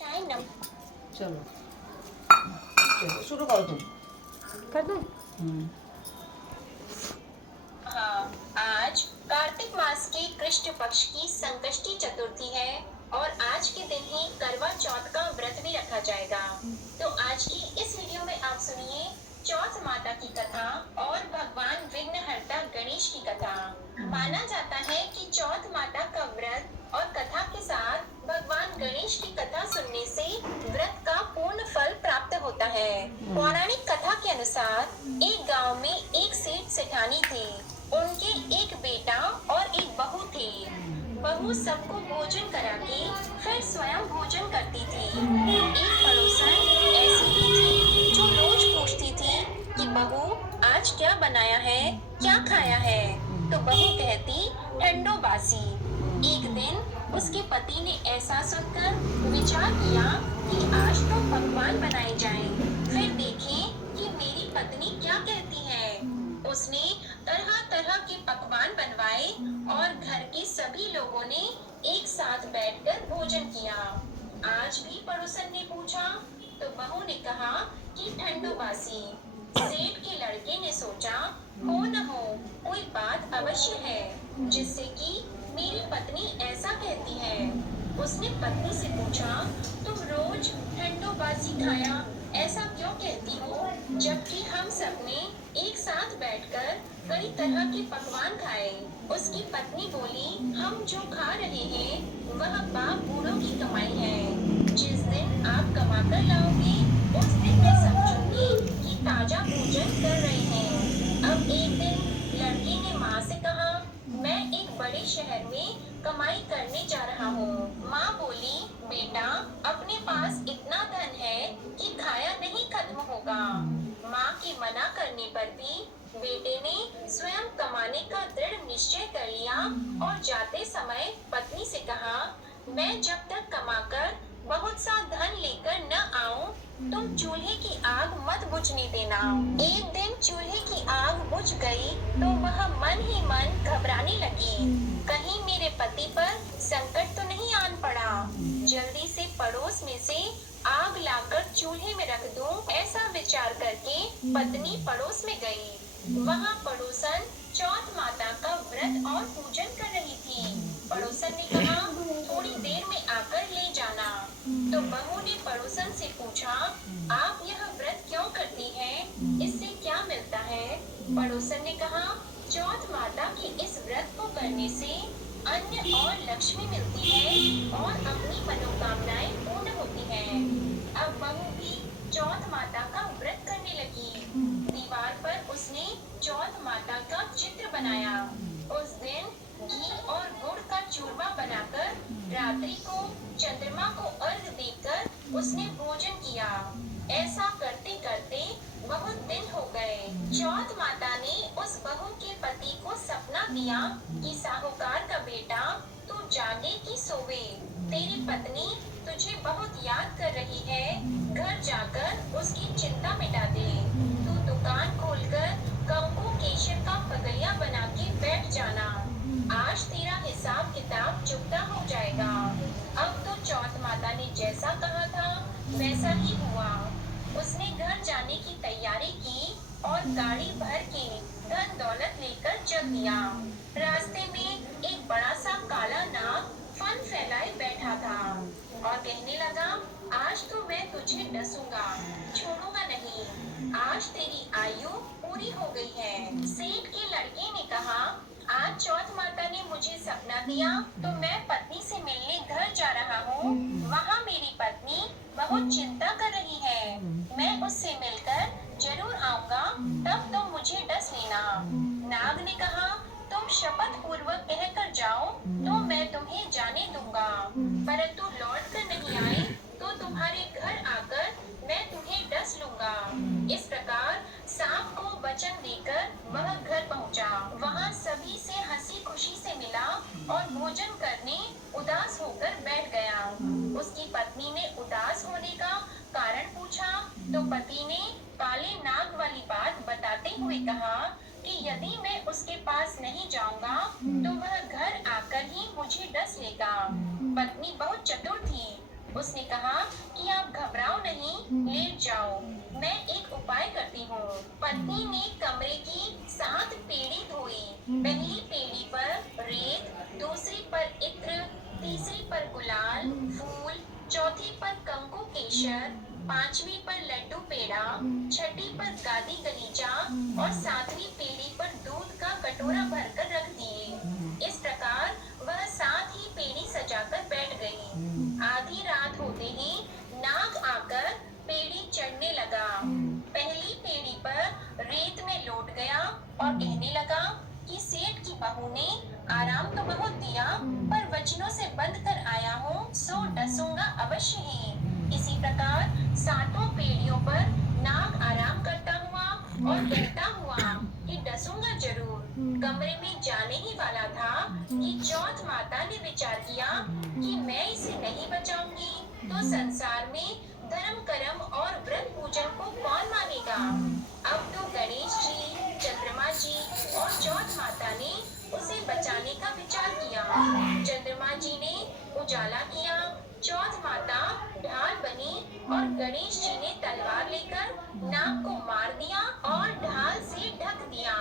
चाय नम चलो चलो शुरू करो तुम। कर दूं? हम्म। हाँ, आज कार्तिक मास के कृष्ण पक्ष की संकष्टी चतुर्थी है और आज के दिन ही करवा चौथ का व्रत भी रखा जाएगा। तो आज की इस वीडियो में आप सुनिए चौथ माता की कथा और भगवान विघ्नहर्ता गणेश की कथा। माना जाता है कि चौथ माता का व्रत और कथा के साथ भगवान गणेश की कथा सुनने से व्रत का पूर्ण फल प्राप्त होता है। पौराणिक कथा के अनुसार एक गांव में एक सेठ सेठानी थे। उनके एक बेटा और एक बहू थी। बहू सबको भोजन करा के फिर स्वयं भोजन करती थी। एक पड़ोसन ऐसी भी थी जो रोज पूछती थी कि बहू आज क्या बनाया है, क्या खाया है? तो बहू कहती ठंडो बासी। एक दिन उसके पति ने ऐसा सुनकर विचार किया कि आज तो पकवान बनाए जाएं। फिर देखें कि मेरी पत्नी क्या कहती है। उसने तरह तरह के पकवान बनवाए और घर के सभी लोगों ने एक साथ बैठकर भोजन किया। आज भी पड़ोसन ने पूछा तो बहू ने कहा कि ठंडो बासी। सेठ के लड़के ने सोचा हो न हो कोई बात अवश्य है जिससे कि मेरी पत्नी ऐसा कहती है। उसने पत्नी से पूछा तुम रोज ठंडो बासी खाया ऐसा क्यों कहती हो जबकि हम सबने एक साथ बैठकर कई तरह के पकवान खाए। उसकी पत्नी बोली हम जो खा रहे हैं वह बाप बूढ़ों की कमाई है। जिस दिन आप कमा कर लाओगे उस दिन मैं समझूंगी कि ताजा भोजन कर रहे हैं। अब एक दिन लड़के ने माँ से कहा मैं एक बड़े शहर में कमाई करने जा रहा हूँ। माँ बोली बेटा अपने पास इतना धन है कि खाया नहीं खत्म होगा। माँ के मना करने पर भी बेटे ने स्वयं कमाने का दृढ़ निश्चय कर लिया और जाते समय पत्नी से कहा मैं जब तक कमाकर बहुत सा धन लेकर न आऊं तुम चूल्हे की आग मत बुझने देना। एक दिन चूल्हे की आग बुझ गई तो वह मन ही मन घबराने लगी। कहीं मेरे पति पर संकट तो नहीं आन पड़ा। जल्दी से पड़ोस में से आग लाकर चूल्हे में रख दूं, ऐसा विचार करके पत्नी पड़ोस में गई। वहाँ पड़ोसन चौथ माता का व्रत और पूजन कर रही थी। पड़ोसन ने कहा थोड़ी देर में आकर ले जाना। तो बहू ने पड़ोसन से पूछा आप यह व्रत क्यों करती हैं? इससे क्या मिलता है? पड़ोसन ने कहा चौथ माता के इस व्रत को करने से अन्न और लक्ष्मी मिलती है और अपनी मनोकामनाएं पूर्ण होती हैं। अब बहू भी चौथ माता का व्रत करने लगी। दीवार पर उसने चौथ माता का चित्र बनाया। उस दिन घी और गुड़ का चूरमा बनाकर रात्रि को चंद्रमा को अर्घ देकर उसने भोजन किया। ऐसा करते करते बहुत दिन हो गए। चौथ माता ने उस बहू के पति को सपना दिया कि साहूकार का बेटा तू जागे कि सोवे, तेरी पत्नी तुझे बहुत याद कर रही है, घर जाकर उसकी चिंता मिटा दे। तू दुकान खोलकर कंकु केशर का पगड़िया बना के बैठ जाना। आज तेरा हिसाब किताब चुकता हो जाएगा। अब तो चौथ माता ने जैसा कहा था वैसा ही हुआ। उसने घर जाने की तैयारी की और गाड़ी भर के धन दौलत लेकर चल दिया। रास्ते में एक बड़ा सा काला नाग फन फैलाए बैठा था और कहने लगा आज तो मैं तुझे डसूंगा, छोड़ूंगा नहीं। आज तेरी आयु पूरी हो गई है। सेठ के लड़के ने कहा आज चौथ माता ने मुझे सपना दिया तो मैं पत्नी से मिलने घर जा रहा हूँ। वहाँ मेरी पत्नी बहुत चिंता कर रही है। मैं उससे मिलकर जरूर आऊंगा, तब तुम मुझे डस लेना। नाग ने कहा तुम शपथ पूर्वक कह कर जाओ तो मैं तुम्हें जाने दूंगा, परंतु लौट कर नहीं आए तो तुम्हारे घर आकर मैं तुम्हें डस लूंगा। इस प्रकार सांप को वचन देकर वह घर पहुंचा। वहां सभी से हंसी खुशी से मिला और भोजन करने उदास होकर बैठ गया। उसकी पत्नी ने उदास होने का कारण पूछा तो पति ने काले नाग वाली बात बताते हुए कहा कि यदि मैं उसके पास नहीं जाऊंगा तो वह घर आकर ही मुझे डस लेगा। पत्नी बहुत चतुर थी। उसने कहा कि आप घबराओ नहीं, लेट जाओ, मैं एक उपाय करती हूँ। पत्नी ने कमरे की 7 पेड़ी धोई। पहली पेड़ी पर रेत, दूसरी पर इत्र, तीसरी पर गुलाल फूल, चौथी पर कंकु केशर, पांचवी पर लड्डू पेड़ा, छठी पर गादी गलीचा और सातवीं पेड़ी पर दूध का कटोरा भरकर रख दिए। इस प्रकार वह 7 ही पेड़ी सजाकर बैठ गई। आधी रात होते ही नाग आकर पेड़ी चढ़ने लगा। पहली पेड़ी पर रेत में लौट गया और कहने लगा कि सेठ की बहू ने आराम तो बहुत दिया, पर वचनों से बंध कर आया हूँ, सो डसूंगा अवश्य ही। इसी प्रकार 7 पेड़ियों पर नाग आराम करता हुआ और कहता हुआ कि डसूंगा जरूर। कमरे में जाने ही वाला था कि चौथ माता ने विचार किया कि मैं इसे नहीं बचाऊंगी तो संसार में धर्म कर्म और व्रत पूजन को कौन मानेगा। अब तो गणेश जी, चंद्रमा जी और चौथ माता ने उसे बचाने का विचार किया। चंद्रमा जी ने उजाला किया, चौथ माता ढाल बनी और गणेश जी ने तलवार लेकर नाग को मार दिया और ढाल से ढक दिया।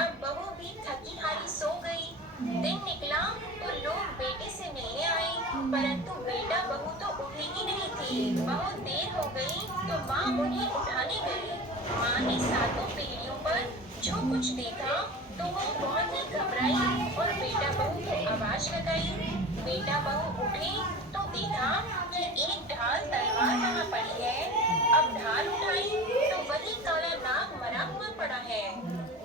अब बहू भी थकी हारी सो गई। दिन निकला तो लोग बेटे से मिलने आए, परंतु बेटा बहू तो उठे ही नहीं थे। बहुत देर हो गई तो माँ उन्हें उठाने गई। माँ ने 7 पेड़ियों पर जो कुछ देखा तो वो बहुत ही घबराई और बेटा बहू को आवाज लगाई। बेटा बहू उठे तो देखा कि एक ढाल तलवार वहाँ पड़ी है। अब ढाल उठाई तो वही काला नाग मरा हुआ पड़ा है।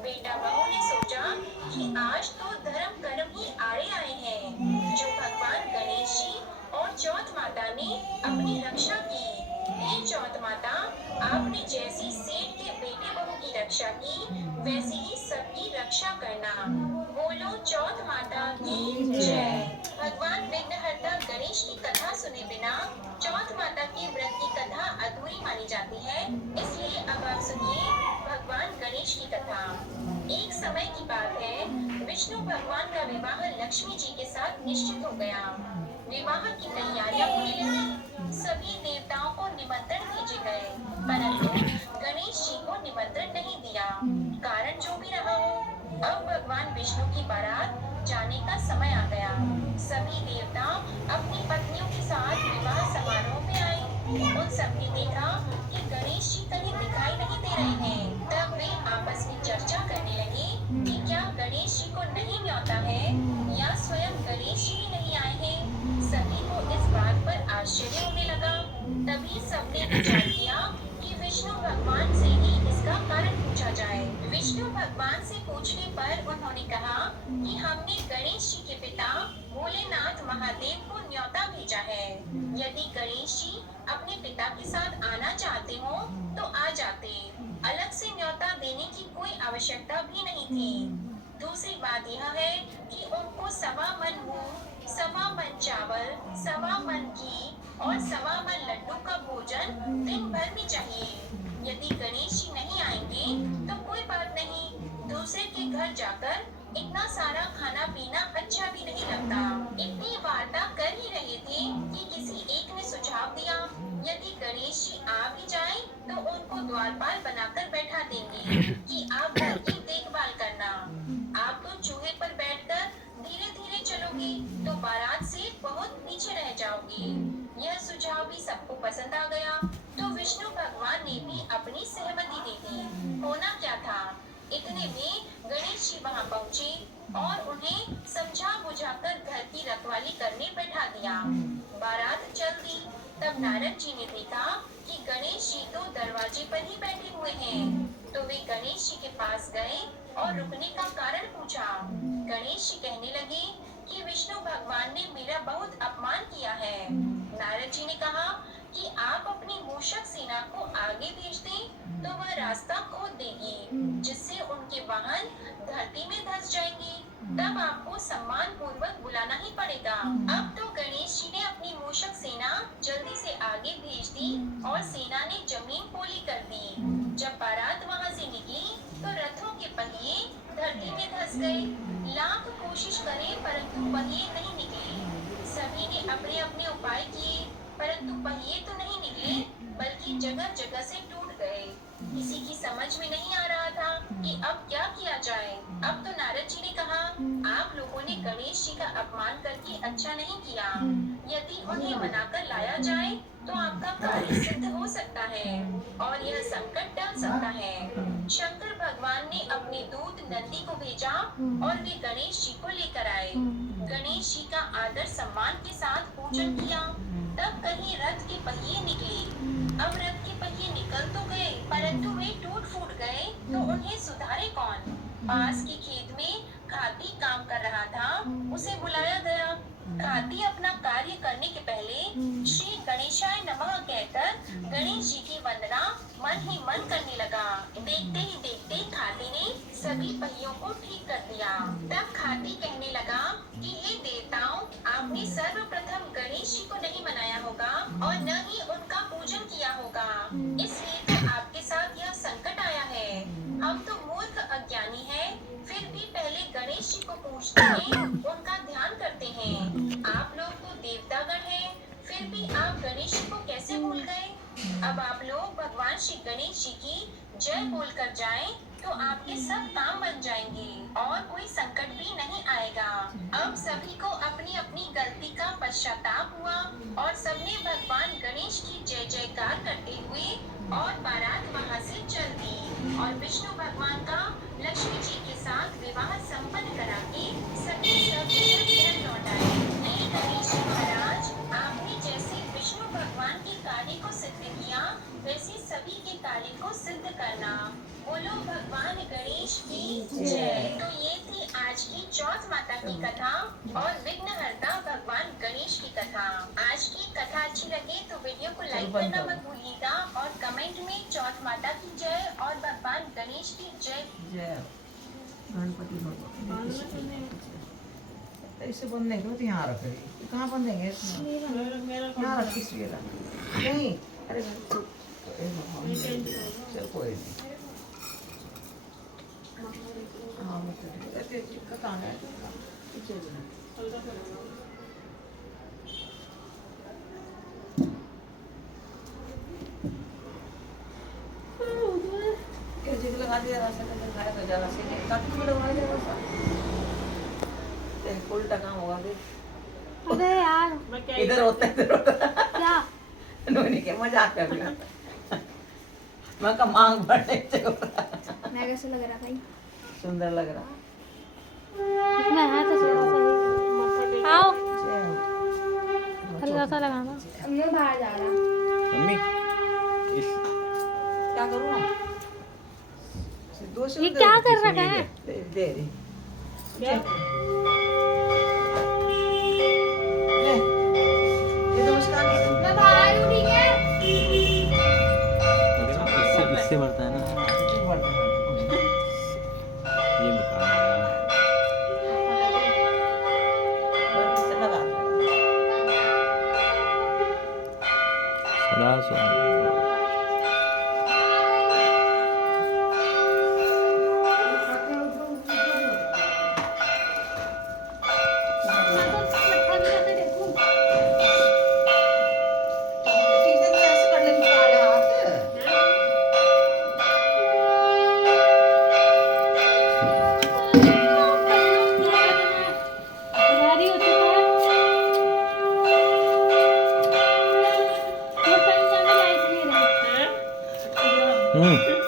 बेटा बहू ने सोचा कि आज तो धर्म कर्म ही आड़े आए हैं, जो भगवान गणेश जी और चौथ माता ने अपनी रक्षा की। हे चौथ माता, आपने जैसी सेठ के बेटे बहू की रक्षा की, वैसे ही सबकी रक्षा करना। बोलो चौथ माता की जय। भगवान विघ्नहर्ता गणेश की कथा सुने बिना चौथ माता के व्रत की कथा अधूरी मानी जाती है, इसलिए अब आप सुनिए भगवान गणेश की कथा। एक समय की बात है, विष्णु भगवान का विवाह लक्ष्मी जी के साथ निश्चित हो गया। विवाह की तैयारियां होने लगी। सभी देवताओं को निमंत्रण भेजे गए, परंतु गणेश जी को निमंत्रण नहीं दिया। कारण जो भी रहा हो, अब भगवान विष्णु की बारात जाने का समय आ गया। सभी देवता अपनी पत्नियों के साथ विवाह समारोह में आए। उन सबने देखा कि गणेश जी कहीं दिखाई नहीं दे रहे हैं। तब वे आपस में चर्चा करने लगे कि क्या गणेश जी को नहीं न्योता है या स्वयं गणेश जी ही नहीं आए हैं। सभी को इस बात पर आश्चर्य होने लगा। तभी सबने विचार किया कि विष्णु भगवान से ही इसका कारण पूछा जाए। विष्णु भगवान से पूछने पर उन्होंने कहा कि हमने गणेश जी के पिता भोलेनाथ महादेव को न्योता भेजा है। यदि गणेश जी अपने पिता के साथ आना चाहते हो तो आ जाते, अलग से न्योता देने की कोई आवश्यकता भी नहीं थी। दूसरी बात यह है कि उनको 1.25 मन मूंग, 1.25 मन चावल, 1.25 मन घी और 1.25 मन लड्डू का भोजन दिन भर में चाहिए। यदि गणेश जी नहीं आएंगे तो कोई बात नहीं, दूसरे के घर जाकर इतना सारा खाना पीना अच्छा भी नहीं लगता। इतनी वार्ता कर ही रहे थे कि किसी एक ने सुझाव दिया, यदि गणेश जी आ भी जाएं तो उनको द्वारपाल बनाकर बैठा देंगे कि आप घर की देखभाल करना। आप तो चूहे पर बैठकर धीरे धीरे चलोगे तो बारात से बहुत पीछे रह जाओगे। यह सुझाव भी सबको पसंद आ गया, तो विष्णु भगवान ने भी अपनी सहमति दे दी। होना क्या था, इतने में गणेश जी वहां पहुँचे और उन्हें समझा बुझाकर घर की रखवाली करने बैठा दिया। बारात चल दी। तब नारद जी ने देखा कि गणेश जी तो दरवाजे पर ही बैठे हुए हैं, तो वे गणेश जी के पास गए और रुकने का कारण पूछा। गणेश जी कहने लगे कि विष्णु भगवान ने मेरा बहुत अपमान किया है। नारद जी ने कहा कि आप अपनी मूषक सेना को आगे भेज दें तो वह रास्ता खोद देगी, जिससे उनके वाहन धरती में धंस जाएंगे। तब आपको सम्मान पूर्वक बुलाना ही पड़ेगा। अब तो गणेश जी ने अपनी मूषक सेना जल्दी से आगे भेज दी और सेना ने जमीन पोली कर दी। जब बारात वहां से निकली तो रथों के पहिए धरती में धंस गए। लाख कोशिश करें परंतु पहिए नहीं निकले। सभी ने अपने अपने उपाय किए, परंतु पहिए तो नहीं निकले, बल्कि जगह जगह से टूट गए। किसी की समझ में नहीं आ रहा था कि अब क्या किया जाए। अब तो नारद जी ने कहा, आप लोगों ने गणेश जी का अपमान करके अच्छा नहीं किया। यदि उन्हें मनाकर लाया जाए तो आपका कार्य सिद्ध हो सकता है और यह संकट टल सकता है। शंकर भगवान ने अपने दूत नंदी को भेजा और वे गणेश जी को लेकर आए। गणेश जी का आदर सम्मान के साथ पूजन किया। तब कहीं रथ के पहिए निकले। अब रथ के पहिए निकल तो गए, परंतु वे टूट फूट गए, तो उन्हें सुधारे कौन? पास के खेत में खाती काम कर रहा था, उसे बुलाया गया। खाती अपना कार्य करने के पहले श्री गणेशाय नमः कहकर गणेश जी की वंदना मन ही मन करने लगा। देखते ही देखते खाती ने सभी पहियों को ठीक कर दिया। तब खाती कहने लगा कि हे देवताओं, आपने सर्वप्रथम गणेश जी को नहीं मनाया होगा और न ही उनका पूजन किया होगा, इसलिए तो आपके साथ यह संकट आया है। हम तो मूर्ख अज्ञानी हैं, फिर भी पहले गणेश जी को पूजते हैं, उनका ध्यान करते हैं। आप लोग तो देवतागण हैं, फिर भी आप गणेश जी को कैसे भूल गए? अब आप लोग भगवान श्री गणेश जी की जय बोलकर जाएं, तो आपके सब काम बन जाएंगे और कोई संकट भी नहीं आएगा। अब सभी को अपनी अपनी गलती का पश्चाताप हुआ और सबने भगवान गणेश की जय जयकार करते हुए और बारात वहां से चल दी और विष्णु भगवान का लक्ष्मी जी के साथ विवाह संपन्न करा के सभी सब धन लौटाए। हे गणेश जी महाराज, आपने जैसे विष्णु भगवान के कार्य को सिद्ध किया, वैसे सभी के कार्य को सिद्ध करना। बोलो भगवान गणेश की जय। तो ये थी आज की चौथ माता की कथा और विघ्नहर्ता भगवान गणेश की कथा। आज की कथा अच्छी लगे तो वीडियो को लाइक करना मत भूलिएगा और कमेंट में चौथ माता की जय और भगवान गणेश की जय। जय गणपति भगवान। इसे बंद नहीं करो, यहाँ रख रही। कहाँ बंदेंगे इसमें? यहाँ रख किस लिए नहीं? अरे चल कोई नहीं। हाँ मतलब दिक्कत आना है। लगा दिया खाया तो ज़्यादा से काफी में लगा दिया उल्टा काम होगा। अबे यार इधर होता है इधर होता क्या नोनी के मजाक कर रही मैं का मांग बढ़ने मैं कैसे लग रहा भाई? सुंदर लग रहा। इतना है तो थोड़ा सा ही आओ हल्का सा लगाना। मैं बाहर जा रहा। मम्मी इस क्या करूँ हम? ये क्या कर रखा है? दे रही ये तो मुस्कान मैं बाहर हूँ, ठीक है? इससे बढ़ता है ना ये निकालना सदा सुन Hãy subscribe cho kênh Ghiền Mì Gõ để không bỏ lỡ